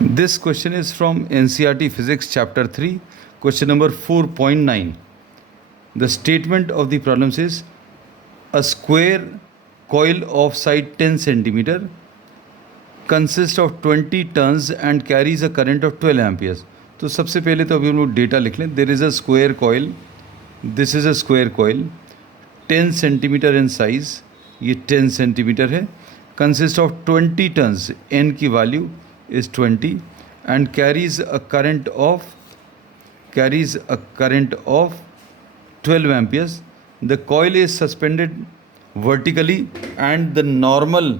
This question is from NCERT Physics Chapter 3, question number 4.9. The statement of the problem says a square coil of side 10 centimeter consists of 20 turns and carries a current of 12 amperes. तो सबसे पहले तो अभी हम लोग data लिख लें. There is a square coil. This is a square coil. 10 centimetre in size, ये 10 सेंटीमीटर है. कंसिस्ट ऑफ 20 टर्न्स, n की value is 20 and carries a current of 12 amperes. The coil is suspended vertically and the normal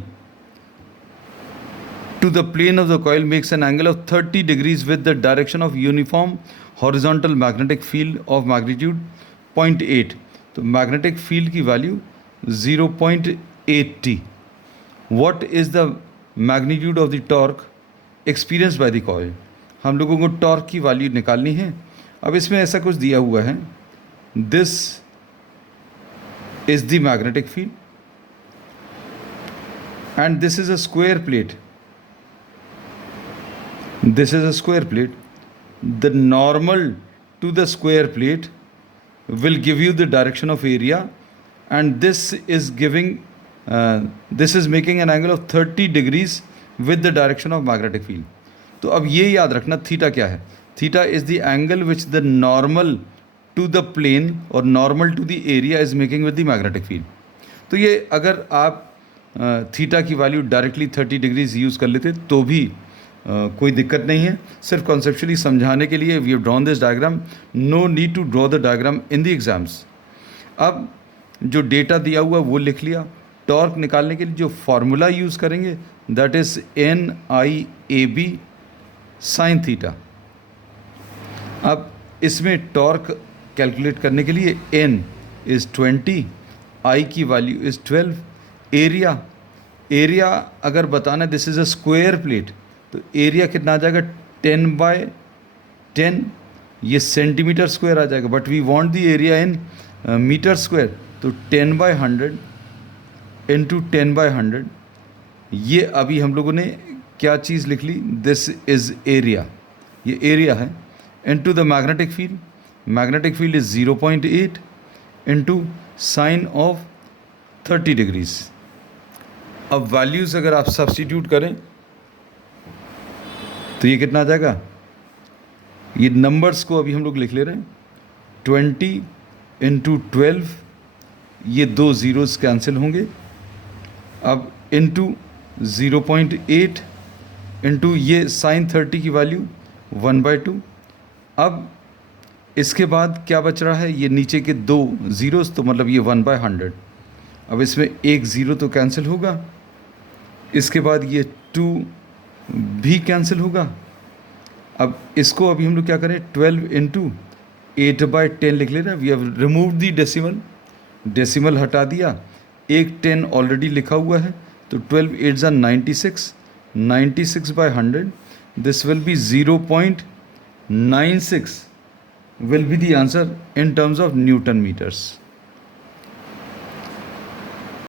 to the plane of the coil makes an angle of 30 degrees with the direction of uniform horizontal magnetic field of magnitude 0.8. तो magnetic field की value 0.8t. What is the magnitude of the torque experienced by the coil? हम लोगों को torque की value निकालनी है. अब इसमें ऐसा कुछ दिया हुआ है. This is the magnetic field and this is a square plate. This is a square plate. The normal to the square plate will give you the direction of area, and this is making an angle of 30 degrees with the direction of magnetic field. तो अब ये याद रखना theta क्या है. Theta is the angle which the normal to the plane or normal to the area is making with the magnetic field. तो ये अगर आप थीटा की वैल्यू डायरेक्टली 30 डिग्रीज यूज़ कर लेते तो भी कोई दिक्कत नहीं है. सिर्फ कॉन्सेप्चुअली समझाने के लिए we have drawn this diagram. No need to draw the diagram in the exams. अब जो डेटा दिया हुआ वो लिख लिया. टॉर्क निकालने के लिए जो फार्मूला यूज़ करेंगे that is NIAB sine theta. अब इसमें टॉर्क कैलकुलेट करने के लिए N इज़ 20, I की वैल्यू इज़ 12. एरिया अगर बताना this is a square plate तो एरिया कितना आ जाएगा 10/10. ये सेंटीमीटर स्क्वायर आ जाएगा but we want the area in metre square. तो 10/100 इंटू 10/100. ये अभी हम लोगों ने क्या चीज़ लिख ली, दिस इज़ एरिया, ये एरिया है. Into the magnetic field, magnetic field is 0.8 into sine of 30 degrees. अब वैल्यूज़ अगर आप सब्स्टिट्यूट करें तो ये कितना आ जाएगा. ये नंबर्स को अभी हम लोग लिख ले रहे हैं. 20 इंटू 12, ये दो ज़ीरोज़ कैंसिल होंगे. अब इंटू 0.8 इंटू ये साइन 30 की वैल्यू 1/2. अब इसके बाद क्या बच रहा है, ये नीचे के दो ज़ीरोज़ तो मतलब ये 1/100. अब इसमें एक ज़ीरो तो कैंसिल होगा. इसके बाद ये 2 भी कैंसिल होगा. अब इसको अभी हम लोग क्या करें, 12 इंटू 8/10 लिख ले रहे हैं. We have removed the decimal हटा दिया. एक 10 ऑलरेडी लिखा हुआ है तो 12 8 are 96. 96/100 this will be 0.96 will be the answer in terms of Newton meters.